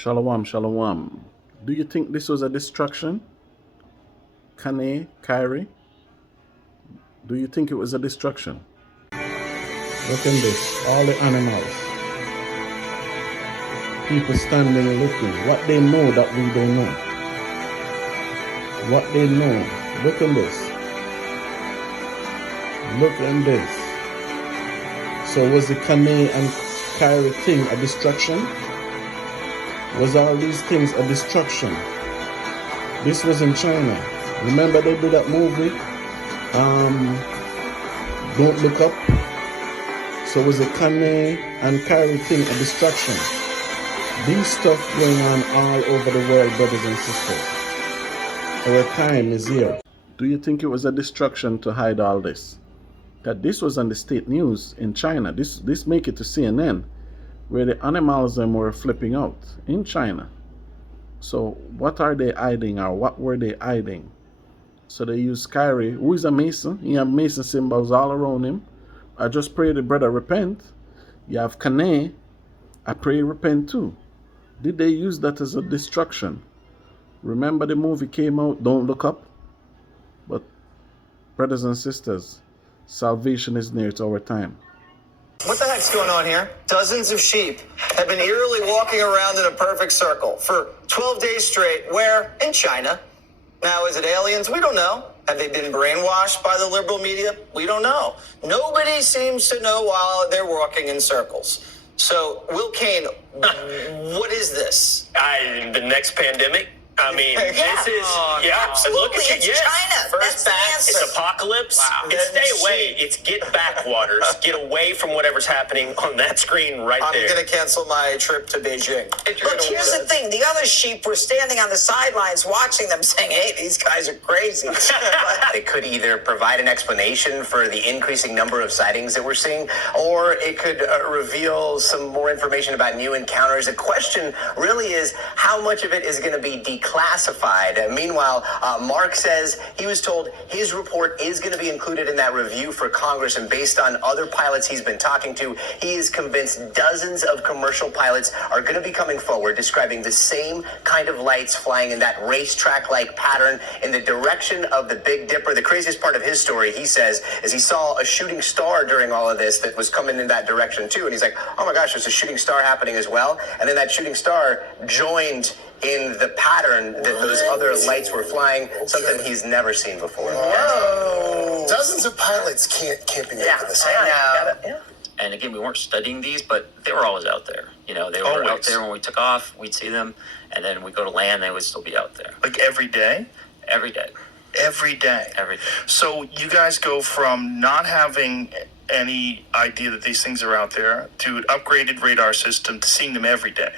Shalom, shalom. Do you think this was a distraction? Kane, Kyrie? Do you think it was a distraction? Look at this, all the animals. People standing looking. What they know that we don't know. What they know. Look at this. Look at this. So was the Kane and Kyrie thing a distraction? Was all these things a distraction? This was in China. Remember they did that movie? Don't Look Up. So was the Kane and Kyrie thing a distraction? These stuff going on all over the world, brothers and sisters. Our time is here. Do you think it was a distraction to hide all this? That this was on the state news in China. This make it to CNN, where the animals them were flipping out in China. So what are they hiding, or what were they hiding? So they use Kyrie, who is a Mason. He have Mason symbols all around him. I just pray the brother repent. You have Kane, I pray repent too. Did they use that as a distraction? Remember the movie came out, Don't Look Up? But brothers and sisters, salvation is near to our time. What the heck's going on here? Dozens of sheep have been eerily walking around in a perfect circle for 12 days straight. Where? In China. Now, is it aliens? We don't know. Have they been brainwashed by the liberal media? We don't know. Nobody seems to know while they're walking in circles. So, Will Kane, what is this? The next pandemic. I mean, this is, absolutely. Look at you. It's China. First back, it's apocalypse. Wow. It's stay away. It's get backwaters. Get away from whatever's happening on that screen right there. I'm going to cancel my trip to Beijing. Look, here's the thing. The other sheep were standing on the sidelines watching them saying, hey, these guys are crazy. It could either provide an explanation for the increasing number of sightings that we're seeing, or it could reveal some more information about new encounters. The question really is how much of it is going to be declassified. Meanwhile, Mark says he was told his report is going to be included in that review for Congress, and based on other pilots he's been talking to, he is convinced dozens of commercial pilots are going to be coming forward describing the same kind of lights flying in that racetrack-like pattern in the direction of the Big Dipper. The craziest part of his story, he says, is he saw a shooting star during all of this that was coming in that direction too, and he's like, oh my gosh, there's a shooting star happening as well, and then that shooting star joined in the pattern that those other lights were flying, something he's never seen before. Whoa! Dozens of pilots can't be making this happen. And again, we weren't studying these, but they were always out there. You know, they were out there when we took off. We'd see them, and then we go to land, they would still be out there. Like every day? Every day. Every day? Every day. So you guys go from not having any idea that these things are out there to an upgraded radar system to seeing them every day.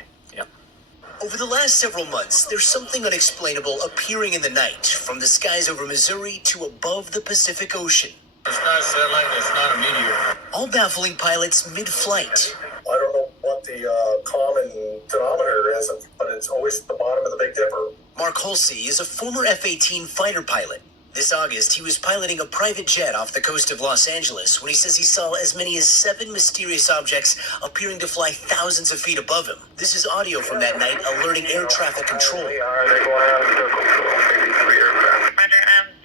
Over the last several months, there's something unexplainable appearing in the night, from the skies over Missouri to above the Pacific Ocean. It's not satellite, it's not a meteor. All baffling pilots mid-flight. I don't know what the common denominator is, but it's always at the bottom of the Big Dipper. Mark Holsey is a former F-18 fighter pilot. This August, he was piloting a private jet off the coast of Los Angeles when he says he saw as many as 7 mysterious objects appearing to fly thousands of feet above him. This is audio from that night alerting air traffic control. Roger,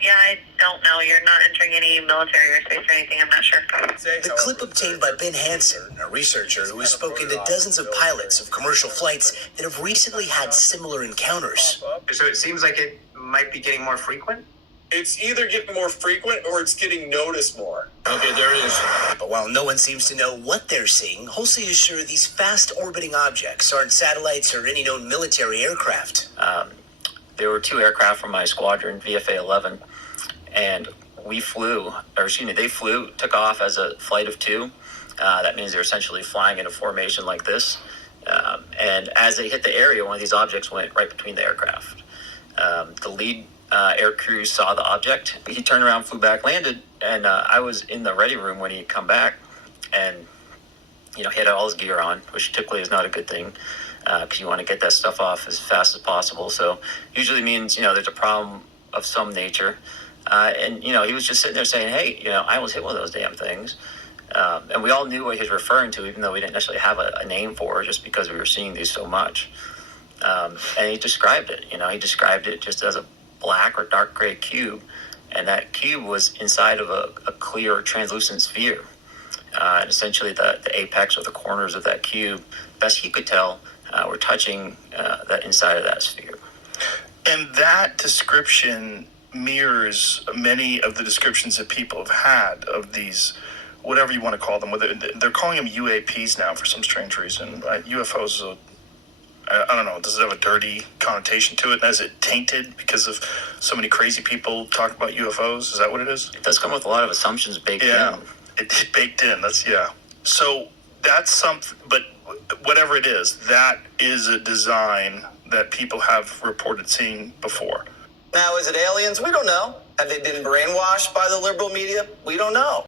I don't know. You're not entering any military airspace or anything. I'm not sure. The clip obtained by Ben Hansen, a researcher who has spoken to dozens of pilots of commercial flights that have recently had similar encounters. So it seems like it might be getting more frequent? It's either getting more frequent or it's getting noticed more. Okay, there it is. But while no one seems to know what they're seeing, Holsey is sure these fast-orbiting objects aren't satellites or any known military aircraft. There were 2 aircraft from my squadron, VFA-11, and they flew, took off as a flight of 2. That means they're essentially flying in a formation like this. And as they hit the area, one of these objects went right between the aircraft. The lead air crew saw the object. He turned around, flew back, landed, and I was in the ready room when he come back, and he had all his gear on, which typically is not a good thing because you want to get that stuff off as fast as possible. So usually means there's a problem of some nature, and he was just sitting there saying, hey, I almost hit one of those damn things. And we all knew what he was referring to, even though we didn't necessarily have a name for it, just because we were seeing these so much. And he described it. He described it just as a black or dark gray cube, and that cube was inside of a clear translucent sphere. And essentially the apex or the corners of that cube, best he could tell, were touching that inside of that sphere. And that description mirrors many of the descriptions that people have had of these, whatever you want to call them. Whether they're calling them UAPs now for some strange reason. UFOs, I don't know, does it have a dirty connotation to it? Is it tainted because of so many crazy people talk about UFOs? Is that what it is? It does come with a lot of assumptions baked in. Yeah, it's baked in. So that's something, but whatever it is, that is a design that people have reported seeing before. Now, is it aliens? We don't know. Have they been brainwashed by the liberal media? We don't know.